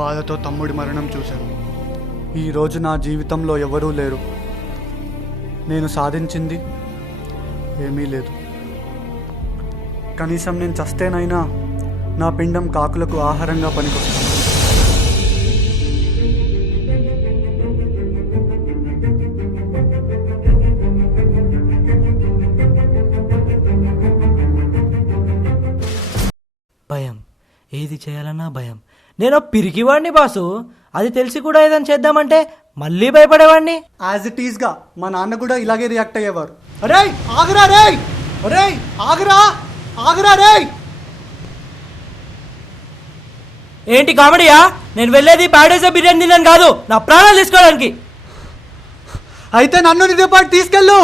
బాధతో తమ్ముడి మరణం చూశాను. ఈరోజు నా జీవితంలో ఎవరూ లేరు. నేను సాధించింది ఏమీ లేదు. కనీసం నేను చస్తేనైనా నా పిండం కాకులకు ఆహారంగా పనికొస్తాను. భయం, ఏది చేయాలన్నా భయం. నేను పిరికివాడిని బాసు, అది తెలిసి కూడా ఏదైనా చేద్దామంటే మళ్ళీ భయపడేవాడిని. యాజ్ ఇట్ ఈస్గా మా నాన్న కూడా ఇలాగే రియాక్ట్ అయ్యేవారు. అరే ఆగరా రే, అరే ఆగరా ఆగరా రే. ఏంటి కామెడీయా? నేను వెళ్ళేది ప్యారడైజ్ బిర్యానీ తిన్నాను కాదు, నా ప్రాణాలు తీసుకోవడానికి. అయితే నన్ను నీతో పాటు తీసుకెళ్ళు.